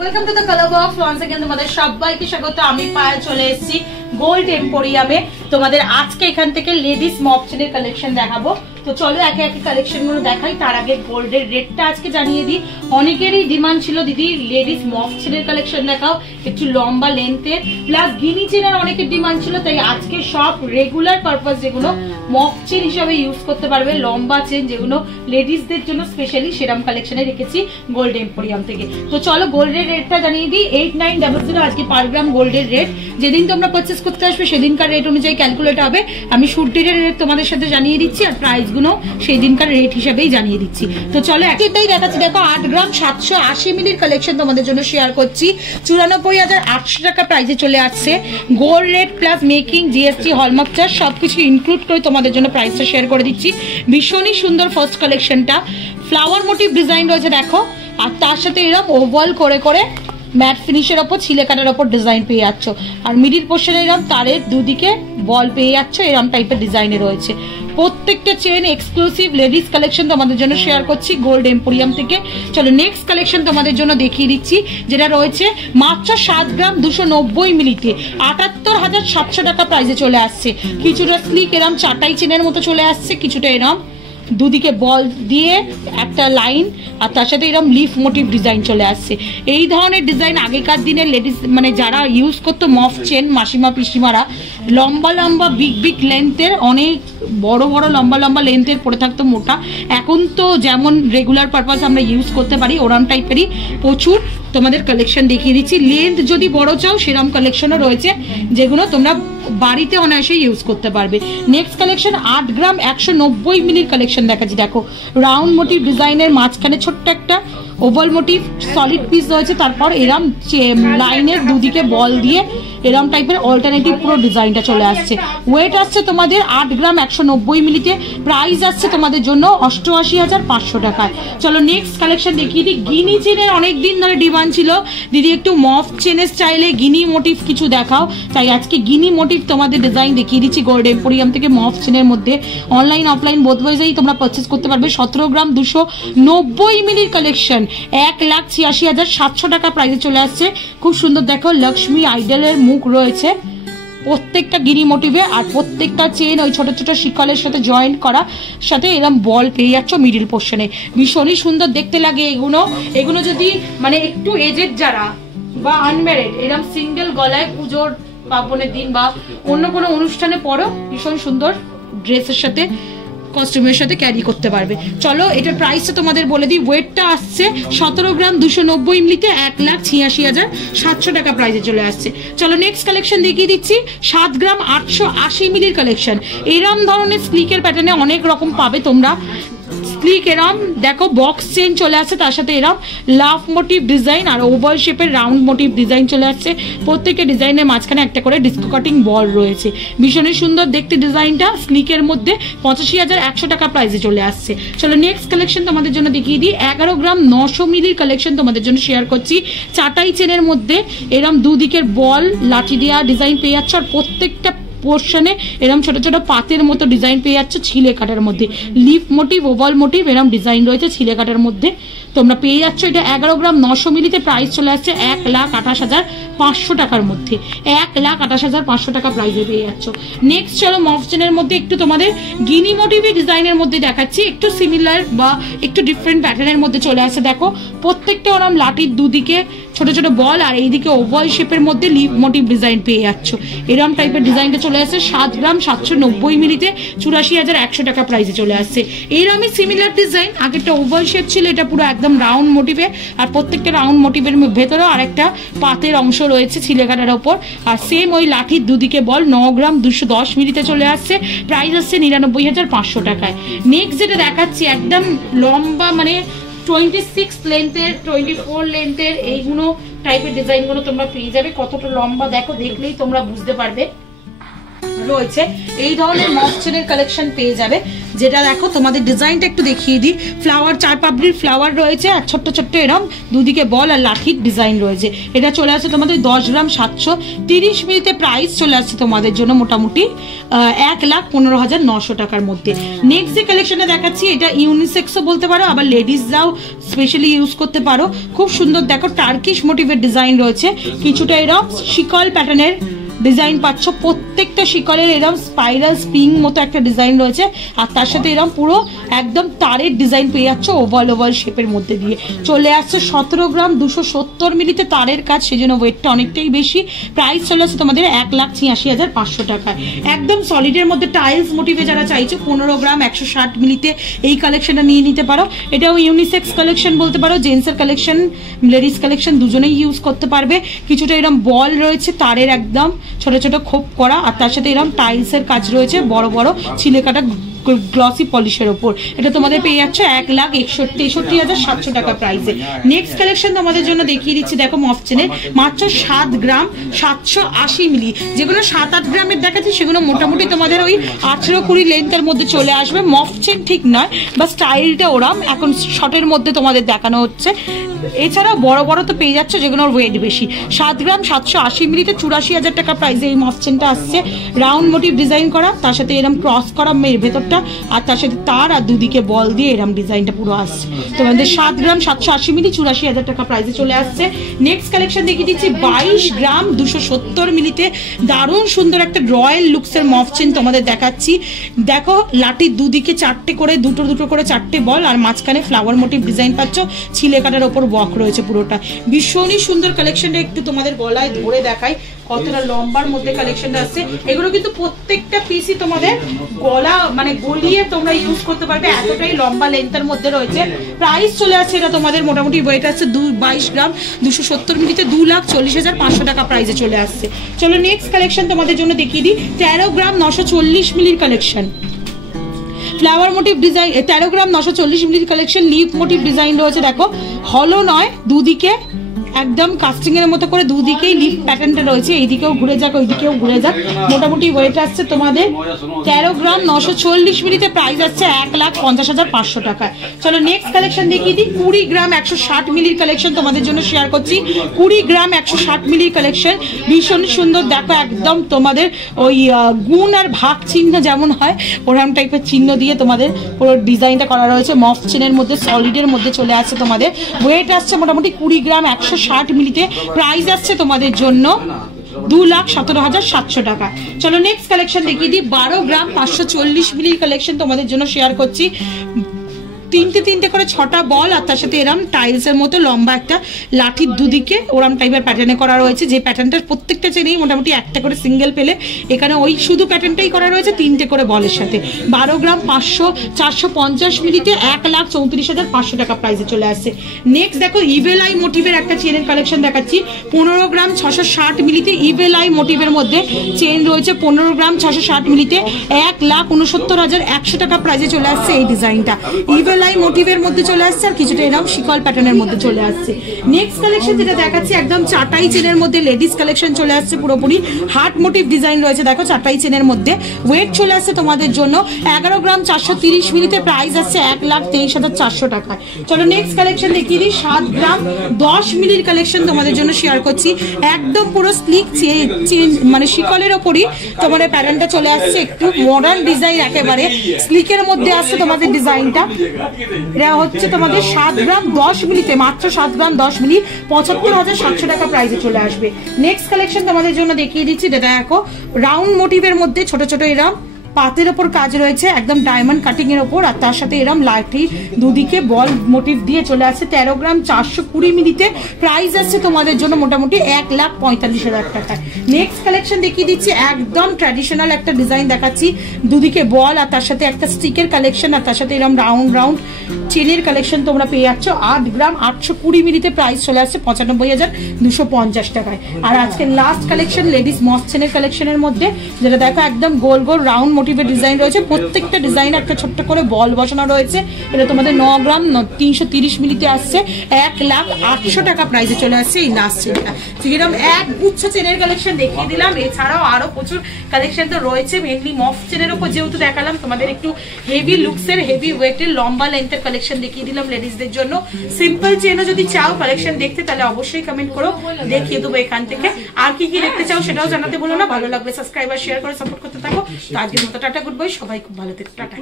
Welcome to the colour box once again তোমাদের সবাইকে স্বাগত। আমি পায়ে চলে এসেছি গোল্ড এম্পোরিয়ামে। তোমাদের আজকে এখান থেকে লেডিস মপ চেনের কালেকশন দেখাবো। তো চলো একে একে কালেকশন গুলো দেখাই। তার আগে গোল্ডের রেটটা আজকে জানিয়ে দিই। অনেকেরই ডিমান্ড ছিল দিদি লেডিস মপ চেনের কালেকশন দেখাও, একটু লম্বা লেন্থের, প্লাস গিনি চেনের অনেকের ডিমান্ড ছিল। তাই আজকে সব রেগুলার পারপাস যেগুলো মপ চেন হিসাবে ইউজ করতে পারবে, লম্বা চেন যেগুলো লেডিসদের জন্য স্পেশালি, সেরকম কালেকশনে রেখেছি গোল্ড এম্পোরিয়াম থেকে। তো চলো গোল্ডের রেটটা জানিয়ে দিই। 8900 আজকে পার গ্রাম গোল্ডের রেট। যেদিন তোমরা পারচেস করতে আসবে সেদিনকার রেট অনুযায়ী ক্যালকুলেট হবে। আমি শুট ডেটের রেট তোমাদের সাথে জানিয়ে দিচ্ছি, আর প্রাইস গুলো সেই দিনকার রেট হিসেবেই জানিয়ে দিচ্ছি। তো চলো একটাই দেখাচ্ছি। দেখো 8 গ্রাম 780 মিলির কালেকশন তোমাদের জন্য শেয়ার করছি। 94,800 টাকা প্রাইসে চলে আসছে। Gold rate plus making, GST, hallmark charge সবকিছু ইনক্লুড করে তোমাদের জন্য প্রাইসটা শেয়ার করে দিচ্ছি। ভীষণই সুন্দর ফার্স্ট কালেকশনটা। ফ্লাওয়ার মোটিভ ডিজাইন রয়েছে দেখো, আর তার সাথে এরকম ওভাল করে করে ম্যাট ফিনিশের ওপর ছিলে কাটার ওপর ডিজাইন পেয়ে যাচ্ছ। আর মিডিল পোর্শনে এরকম তারের দুদিকে বল পেয়ে যাচ্ছ, এরকম টাইপের ডিজাইনে রয়েছে। প্রত্যেকটা চেন এক্সক্লুসিভ লেডিস কালেকশন তোমাদের জন্য শেয়ার করছি গোল্ড এম্পোরিয়াম থেকে। চলো নেক্সট কালেকশন তোমাদের জন্য দেখিয়ে দিচ্ছি, যেটা রয়েছে মাত্র 7 গ্রাম 290 মিলিতে 78,700 টাকা প্রাইসে চলে আসছে। কিছুটা স্লিক এরম চাটাই চেনের মতো চলে আসছে, কিছুটা এরম দুদিকে বল দিয়ে একটা লাইন, আর তার সাথে এরকম লিফ মোটিভ ডিজাইন চলে আসছে। এই ধরনের ডিজাইন আগেকার দিনে লেডিস মানে যারা ইউজ করতো মফ চেন, মাসিমা পিসিমারা, লম্বা লম্বা বিগ বিগ লেন্থের, অনেক বড় বড় লম্বা লম্বা লেন্থের পরে থাকতো মোটা। এখন তো যেমন রেগুলার পারপাস আমরা ইউজ করতে পারি ওরম টাইপেরই প্রচুর তোমাদের কালেকশন দেখিয়ে দিচ্ছি। লেন্থ যদি বড় চাও সেরকম কালেকশনও রয়েছে, যেগুলো তোমরা বাড়িতে অনায়াসে ইউজ করতে পারবে। নেক্সট কালেকশন 8 গ্রাম 190 মিলির কালেকশন দেখাচ্ছি। দেখো রাউন্ড মোটিভ ডিজাইনের মাঝখানে ছোট্ট একটা ওভাল মোটিভ সলিড পিস রয়েছে, তারপর এরম লাইনের দুদিকে বল দিয়ে এরম টাইপের অল্টারনেটিভ পুরো ডিজাইনটা চলে আসছে। ওয়েট আসছে তোমাদের 8 গ্রাম 190 মিলিতে। প্রাইস আসছে তোমাদের জন্য 88,500 টাকায়। চলো নেক্সট কালেকশন দেখিয়ে দিই। গিনি চেনের অনেকদিন ধরে ডিমান্ড ছিল দিদি একটু মফ চেনের স্টাইলে গিনি মোটিভ কিছু দেখাও, তাই আজকে গিনি মোটিভ তোমাদের ডিজাইন দেখিয়ে দিচ্ছি গোল্ড এম্পোরিয়াম থেকে। মফ চেনের মধ্যে অনলাইন অফলাইন বোথ ওয়েজেই তোমরা পারচেস করতে পারবে। 17 গ্রাম 290 মিলির কালেকশন 1,86,700 টাকা প্রাইসে চলে আসছে। খুব সুন্দর দেখো লক্ষ্মী আইডলের মুখ রয়েছে প্রত্যেকটা গিনি মোটিভে, আর প্রত্যেকটা চেন ওই ছোট ছোট শিকলের সাথে জয়েন্ট করা, সাথে এরকম বল পেয়ে যাচ্ছ মিডিল পোর্শনে। ভীষণই সুন্দর দেখতে লাগে এগুলো যদি মানে একটু এজেড যারা বা আনম্যারিড, এরকম সিঙ্গেল গলায় পুজোর পার্বণের দিন বা অন্য কোনো অনুষ্ঠানে পরো, ভীষণ সুন্দর ড্রেসের সাথে কস্টিউমের সাথে ক্যারি করতে পারবে। চলো এটার প্রাইসটা তোমাদের বলে দিই। ওয়েটটা আসছে 17 গ্রাম 290 মিলিতে 1,86,700 টাকা প্রাইসে চলে আসছে। চলো নেক্সট কালেকশন দেখিয়ে দিচ্ছি। 7 গ্রাম 880 মিলির কালেকশন। এরম ধরনের স্লিকের প্যাটার্নে অনেক রকম পাবে তোমরা। স্লিক এরম দেখো বক্স চেন চলে আসছে, তার সাথে এরম লাভ মোটিভ ডিজাইন আর ওভাল শেপের রাউন্ড মোটিভ ডিজাইন চলে আসছে। প্রত্যেকটা ডিজাইনের মাঝখানে একটা করে ডিস্কো কাটিং বল রয়েছে। ভীষণই সুন্দর দেখতে ডিজাইনটা। স্লিকের মধ্যে 85,100 টাকা প্রাইসে চলে আসছে। চলো নেক্সট কালেকশন তোমাদের জন্য দেখিয়ে দিই। 11 গ্রাম 900 মিলির কালেকশন তোমাদের জন্য শেয়ার করছি। চাটাই চেনের মধ্যে এরম দুদিকের বল লাঠি দেওয়া ডিজাইন পেয়ে যাচ্ছ, আর প্রত্যেকটা পোর্শনে এরকম ছোট ছোট পাতের মতো ডিজাইন পেয়ে যাচ্ছে ছিলে কাটার মধ্যে। লিফ মোটিভ, ওভাল মোটিভ এরকম ডিজাইন রয়েছে ছিলে কাটার মধ্যে তোমরা পেয়ে যাচ্ছ। এটা 11 গ্রাম 900 মিলিতে প্রাইস চলে আসছে 1,28,500 টাকার মধ্যে। 1,28,500 টাকা প্রাইসে পেয়ে যাচ্ছ। নেক্সট চলো মফ চেনের মধ্যে একটু তোমাদের গিনি মোটিভের ডিজাইনের মধ্যে দেখাচ্ছি। একটু সিমিলার বা একটু ডিফারেন্ট প্যাটার্নের মধ্যে চলে আসছে। দেখো প্রত্যেকটা ওরম লাঠির দুদিকে ছোট ছোট বল, আর এইদিকে ওভাল শেপের মধ্যে লিফ মোটিভ ডিজাইন পেয়ে যাচ্ছ। এরকম টাইপের ডিজাইনটা চলে আসছে 7 গ্রাম 790 মিলিতে 84,100 টাকা প্রাইসে চলে আসছে। এইরকমই সিমিলার ডিজাইন। আগেরটা ওভাল শেপ ছিল, এটা পুরো একদম রাউন্ড মোটিভে, আর প্রত্যেকটা রাউন্ড মোটিভের ভেতরেও আরেকটা পাতের অংশ রয়েছে ছিলে কাটার ওপর, আর সেম ওই লাঠির দুদিকে বল 9 গ্রাম 210 মিলিতে চলে আসছে। প্রাইস আসছে 99,500 টাকায়। নেক্সট যেটা দেখাচ্ছি একদম লম্বা মানে 26 লেন্থের 24 লেন্থের এইগুলো টাইপের ডিজাইনগুলো তোমরা পেয়ে যাবে। কতটা লম্বা দেখো, দেখলেই তোমরা বুঝতে পারবে। রয়েছে এই ধরনের মফ চেনের কালেকশন পেয়ে যাবে, যেটা দেখো তোমাদের ডিজাইনটা একটু দেখিয়ে দিই। ফ্লাওয়ার, 4 পাপড়ির ফ্লাওয়ার রয়েছে আর ছোট্ট ছোট্ট এরম দুদিকে বল আর লাঠির ডিজাইন রয়েছে। এটা চলে আসছে তোমাদের 10 গ্রাম 730 মিলিতে, প্রাইস চলে আসছে তোমাদের জন্য মোটামুটি 1,15,900 টাকার মধ্যে। নেক্সট যে কালেকশনে দেখাচ্ছি এটা ইউনিসেক্সও বলতে পারো, আবার লেডিসরাও স্পেশালি ইউজ করতে পারো। খুব সুন্দর দেখো টার্কিশ মোটিভের ডিজাইন রয়েছে, কিছুটা এরকম শিকল প্যাটার্নের ডিজাইন পাচ্ছ, প্রত্যেকটা শিকলের এরকম স্পাইরাল স্প্রিং মতো একটা ডিজাইন রয়েছে আর তার সাথে এরকম পুরো একদম তারের ডিজাইন পেয়ে যাচ্ছ ওভাল ওভাল শেপের মধ্যে দিয়ে। চলে আসছে 17 গ্রাম 270 মিলিতে তারের কাজ, সেজন্য ওয়েটটা অনেকটাই বেশি। প্রাইস চলে আসছে তোমাদের 1,86,500 টাকায়। একদম সলিডের মধ্যে টাইলস মোটিভে যারা চাইছো 15 গ্রাম 160 মিলিতে এই কালেকশনটা নিয়ে নিতে পারো। এটাও ইউনিসেক্স কালেকশন বলতে পারো, জেন্টসের কালেকশন লেডিস কালেকশন দুজনেই ইউজ করতে পারবে। কিছুটা এরকম বল রয়েছে তারের একদম ছোট ছোট খোপ করা আর তার সাথে এরকম টাইলসের কাজ রয়েছে বড় বড় ছিলে কাটা গ্লসি পলিশের ওপর। এটা তোমাদের পেয়ে যাচ্ছে 1,61,700 টাকা প্রাইসে। নেক্সট কালেকশন তোমাদের জন্য দেখিয়ে দিচ্ছি, দেখো মফ চেনের মাত্র 7 গ্রাম 780 মিলি। যেগুলো 7-8 গ্রামের দেখাচ্ছি সেগুলো মোটামুটি তোমাদের ওই 18-20 লেন্থের মধ্যে চলে আসবে। মফ চেন ঠিক নয়, বা স্টাইলটা ওরাম এখন শর্টের মধ্যে তোমাদের দেখানো হচ্ছে। এছাড়াও বড় বড় তো পেয়ে যাচ্ছে যেগুলোর ওয়েট বেশি। 7 গ্রাম 780 মিলিতে 84,000 টাকা প্রাইসে এই মফ চেনটা আসছে। রাউন্ড মোটিভ ডিজাইন করা, তার সাথে এরকম ক্রস করা ভেতরটা আর তার সাথে তার আর দুদিকে বল দিয়ে এরকম ডিজাইনটা পুরো আসছে তোমাদের। 7 গ্রাম 780 মিলি 84,000 টাকা প্রাইসে চলে আসছে। নেক্সট কালেকশন দেখিয়ে দিচ্ছি 22 গ্রাম 270 মিলিতে দারুণ সুন্দর একটা রয়্যাল লুকসের মফ চেন তোমাদের দেখাচ্ছি। দেখো লাঠির দুদিকে 4টে করে দুটো দুটো করে 4টে বল আর মাঝখানে ফ্লাওয়ার মোটিভ ডিজাইন পাচ্ছ, ছিলে কাটার ওপর ওয়ার্ক রয়েছে পুরোটা। ভীষণই সুন্দর কালেকশনটা, একটু তোমাদের গলায় ধরে দেখাই কতটা লম্বার মধ্যে কালেকশনটা আসছে। এগুলো কিন্তু প্রত্যেকটা পিসই তোমাদের গলা মানে গলিয়ে তোমরা ইউজ করতে পারবে, এতটাই লম্বা লেন্থের মধ্যে রয়েছে। প্রাইস চলে আসছে এটা তোমাদের মোটামুটি ওয়েট আছে 22 গ্রাম 270 মিলিতে 2,40,500 টাকা প্রাইসে চলে আসছে। চলো নেক্সট কালেকশন তোমাদের জন্য দেখিয়ে দিই। 13 গ্রাম 940 মিলির কালেকশন, ফ্লাওয়ার মোটিভ ডিজাইন। 13 গ্রাম 940 মিলির কালেকশন, লিফ মোটিভ ডিজাইন রয়েছে। দেখো হলো নয়, দুদিকে একদম কাস্টিং এর মতো করে দুদিকেই লিফ প্যাটার্নটা রয়েছে, এইদিকেও ঘুরে যাক ওইদিকেও ঘুরে যাক। মোটামুটি ওয়েট আসছে তোমাদের 13 গ্রাম 940 মিলিতে, প্রাইস আসছে 1,50,500 টাকায়। চলো নেক্সট কালেকশন দেখিয়ে দিই। 20 গ্রাম 160 মিলির কালেকশন তোমাদের জন্য শেয়ার করছি। 20 গ্রাম 160 মিলির কালেকশন ভীষণ সুন্দর। দেখো একদম তোমাদের ওই গুণ আর ভাগ চিহ্ন যেমন হয় ওরকম টাইপের চিহ্ন দিয়ে তোমাদের পুরো ডিজাইনটা করা রয়েছে। মফ চেনের মধ্যে সলিডের মধ্যে চলে আসছে তোমাদের। ওয়েট আসছে মোটামুটি 20 গ্রাম 160 মিলিতে, প্রাইস আসছে তোমাদের জন্য 2,17,700 টাকা। চলো নেক্সট কালেকশন দেখিয়ে দিই। 12 গ্রাম 540 মিলির কালেকশন তোমাদের জন্য শেয়ার করছি। তিনটে করে 6টা বল আর তার সাথে এরম টাইলসের মতো লম্বা একটা লাঠির দুদিকে ওরম টাইপের প্যাটার্নে করা রয়েছে, যে প্যাটার্নটার প্রত্যেকটা চেনেই মোটামুটি একটা করে সিঙ্গেল পেলে, এখানে ওই শুধু প্যাটার্নটাই করা রয়েছে 3টে করে বলের সাথে। 12 গ্রাম 450 মিলিতে 1,34,500 টাকা প্রাইসে চলে আসছে। নেক্সট দেখো ইভেল আই মোটিভের একটা চেনের কালেকশন দেখাচ্ছি। 15 গ্রাম 660 মিলিতে ইভেল আই মোটিভের মধ্যে চেন রয়েছে। 15 গ্রাম 660 মিলিতে 1,69,100 টাকা প্রাইসে চলে আসছে এই ডিজাইনটা। ইভেল আই মোটিভের মধ্যে চলে আসছে আর কিছুটা এরকম শিকল প্যাটার্নের মধ্যে চলে আসছে। নেক্সট কালেকশন যেটা দেখাচ্ছি একদম চাটাই চেনের মধ্যে লেডিস কালেকশন চলে আসছে, পুরোপুরি হার্ট মোটিভ ডিজাইন রয়েছে। দেখো চাটাই চেনের মধ্যে ওয়েট চলে আসছে তোমাদের জন্য 11 গ্রাম 430 মিলিতে, প্রাইস আসছে 1,23,400 টাকায়। চলো নেক্সট কালেকশন দেখিয়ে দিই। 7 গ্রাম 10 মিলির কালেকশন তোমাদের জন্য শেয়ার করছি। একদম পুরো স্লিক চেন মানে শিকলের ওপরই তোমাদের প্যাটার্নটা চলে আসছে, একটু মডার্ন ডিজাইন, একেবারে স্লিকের মধ্যে আসছে তোমাদের ডিজাইনটা। এটা হচ্ছে তোমাদের 7 গ্রাম 10 মিলিতে, মাত্র 7 গ্রাম 10 মিলি 75,700 টাকা প্রাইসে চলে আসবে। নেক্সট কালেকশন তোমাদের জন্য দেখিয়ে দিচ্ছি। এটা দেখো রাউন্ড মোটিভের মধ্যে ছোট ছোট এরম পাতের ওপর কাজ রয়েছে, একদম ডায়মন্ড কাটিং এর ওপর আর তার সাথে এরম লাঠি দুদিকে বল মোটিভ দিয়ে চলে আসছে। 13 গ্রাম 420 মিলিতে, প্রাইস আসছে তোমাদের জন্য মোটামুটি 1,45,000 টাকা। নেক্সট কালেকশন দেখিয়ে দিচ্ছি। একদম ট্র্যাডিশনাল একটা ডিজাইন দেখাচ্ছি, দুদিকে বল আর তার সাথে একটা স্টিকের কালেকশন আর তার সাথে এরম রাউন্ড রাউন্ড চেনের কালেকশন তোমরা পেয়ে যাচ্ছ। 8 গ্রাম 820 মিলিতে, প্রাইস চলে আসছে 95,250 টাকায়। আর আজকে লাস্ট কালেকশন লেডিস মফ চেনের কালেকশনের মধ্যে, যেটা দেখো একদম গোল গোল রাউন্ড মোটিভের ডিজাইন রয়েছে, প্রত্যেকটা ডিজাইন একটা ছোট্ট করে বল বসানো রয়েছে। এটা তোমাদের 9 গ্রাম 330 মিলিতে আসছে, 1,08,000 টাকা প্রাইসে চলে আসছে এই লাস্ট চেনটা। যেরকম এক গুচ্ছ চেনের কালেকশন দেখিয়ে দিলাম, এছাড়াও আরো প্রচুর কালেকশন তো রয়েছে। মেনলি মফ চেনের উপর যেহেতু দেখালাম, তোমাদের একটু হেভি লুকসের হেভি ওয়েটের লম্বা লেন্থের কালেকশন দেখিয়ে দিলাম লেডিসদের জন্য। সিম্পল চেনও যদি চাও কালেকশন দেখতে তাহলে অবশ্যই কমেন্ট করো, দেখিয়ে দেবো এখান থেকে। আর কি কি দেখতে চাও সেটাও জানাতে বলো না। ভালো লাগলে সাবস্ক্রাইব আর শেয়ার করে সাপোর্ট করতে থাকো। তো আজকের মতো টাটা, গুড বাই, সবাই খুব ভালো থেকো, টাটা।